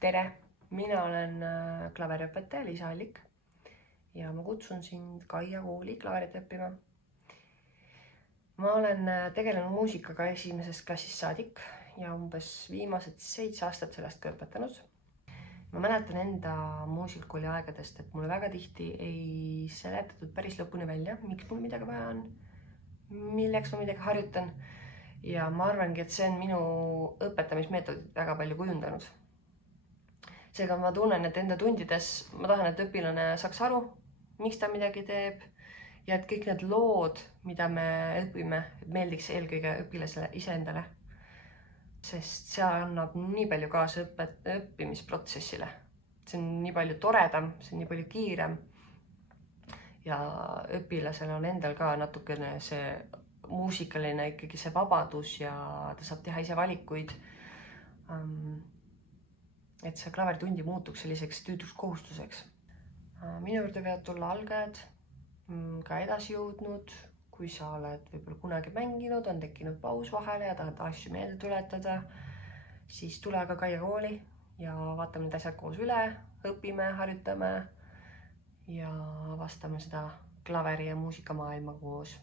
Tere! Mina olen klaveriõpetaja Liisa Allik ja ma kutsun sind Kaia kooli klaverit õppima. Ma olen tegelenud muusikaga esimesest klassist saadik ja umbes viimased 7 aastat sellest ka õpetanud. Ma mäletan enda muusikakooli aegadest, et mulle väga tihti ei seletatud päris lõpuni välja, miks mul midagi vaja on, milleks ma midagi harjutan. Ja ma arvangi, et see on minu õpetamismeetodit väga palju kujundanud. Seega ma tunnen, et enda tundides ma tahan, et õpilane saaks aru, miks ta midagi teeb ja et kõik need lood, mida me õpime, meeldiks eelkõige õpilasele iseendale. Sest see annab nii palju kaasa õppimisprotsessile. See on nii palju toredam, see on nii palju kiirem ja õpilasel on endal ka natukene see muusikaline ikkagi see vabadus ja ta saab teha ise valikuid. Et see klaveritundi muutuks selliseks tüütuks kohustuseks. Minu juurde võivad tulla algajad, ka edasi jõudnud, kui sa oled võib-olla kunagi mänginud, on tekkinud paus vahele ja tahad asju meelde tuletada, siis tule aga Kaia kooli ja vaatame need asjad koos üle, õpime, harjutame ja vastame seda klaveri ja muusikamaailma koos.